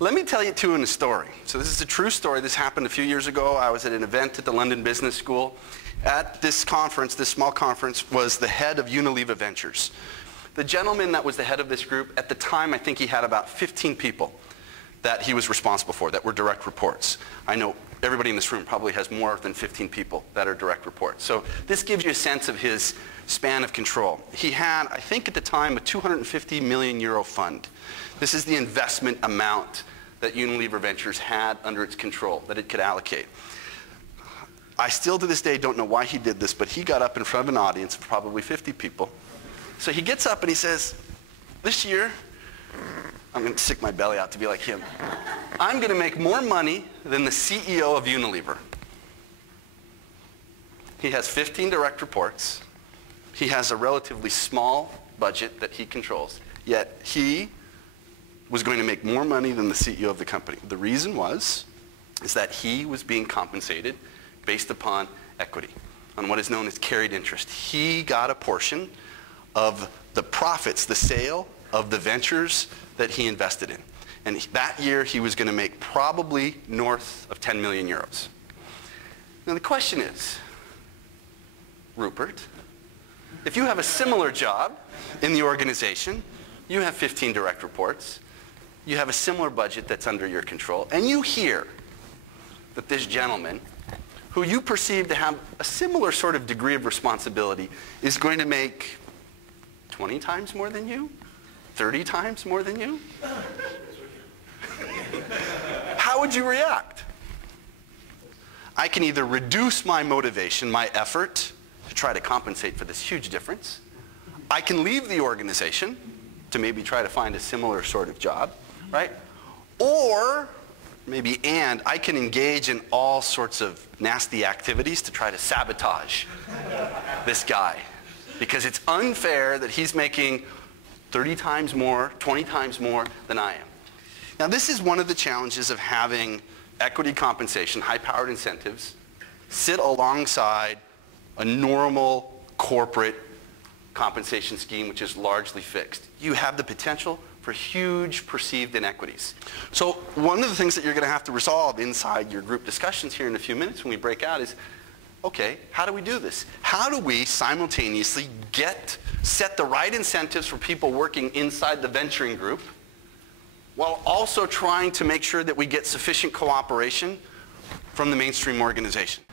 Let me tell you two in a story. So this is a true story. This happened a few years ago. I was at an event at the London Business School. At this conference, this small conference, was the head of Unilever Ventures. The gentleman that was the head of this group, at the time, I think he had about 15 people that he was responsible for, that were direct reports. I know everybody in this room probably has more than 15 people that are direct reports. So this gives you a sense of his span of control. He had, I think at the time, a 250 million euro fund. This is the investment amount that Unilever Ventures had under its control, that it could allocate. I still to this day don't know why he did this, but he got up in front of an audience of probably 50 people. So he gets up and he says, this year, I'm going to stick my belly out to be like him. I'm going to make more money than the CEO of Unilever. He has 15 direct reports. He has a relatively small budget that he controls, yet he was going to make more money than the CEO of the company. The reason is that he was being compensated based upon equity, on what is known as carried interest. He got a portion of the profits, the sale of the ventures that he invested in. And that year he was going to make probably north of 10 million euros. Now the question is, Rupert, if you have a similar job in the organization, you have 15 direct reports, you have a similar budget that's under your control, and you hear that this gentleman, who you perceive to have a similar sort of degree of responsibility, is going to make 20 times more than you, 30 times more than you, how would you react? I can either reduce my motivation, my effort, to try to compensate for this huge difference. I can leave the organization to maybe try to find a similar sort of job, right? Or maybe I can engage in all sorts of nasty activities to try to sabotage this guy, because it's unfair that he's making 30 times more, 20 times more than I am. Now this is one of the challenges of having equity compensation, high-powered incentives, sit alongside a normal corporate compensation scheme which is largely fixed. You have the potential for huge perceived inequities. So one of the things that you're going to have to resolve inside your group discussions here in a few minutes when we break out is, okay, how do we do this? How do we simultaneously set the right incentives for people working inside the venturing group while also trying to make sure that we get sufficient cooperation from the mainstream organization?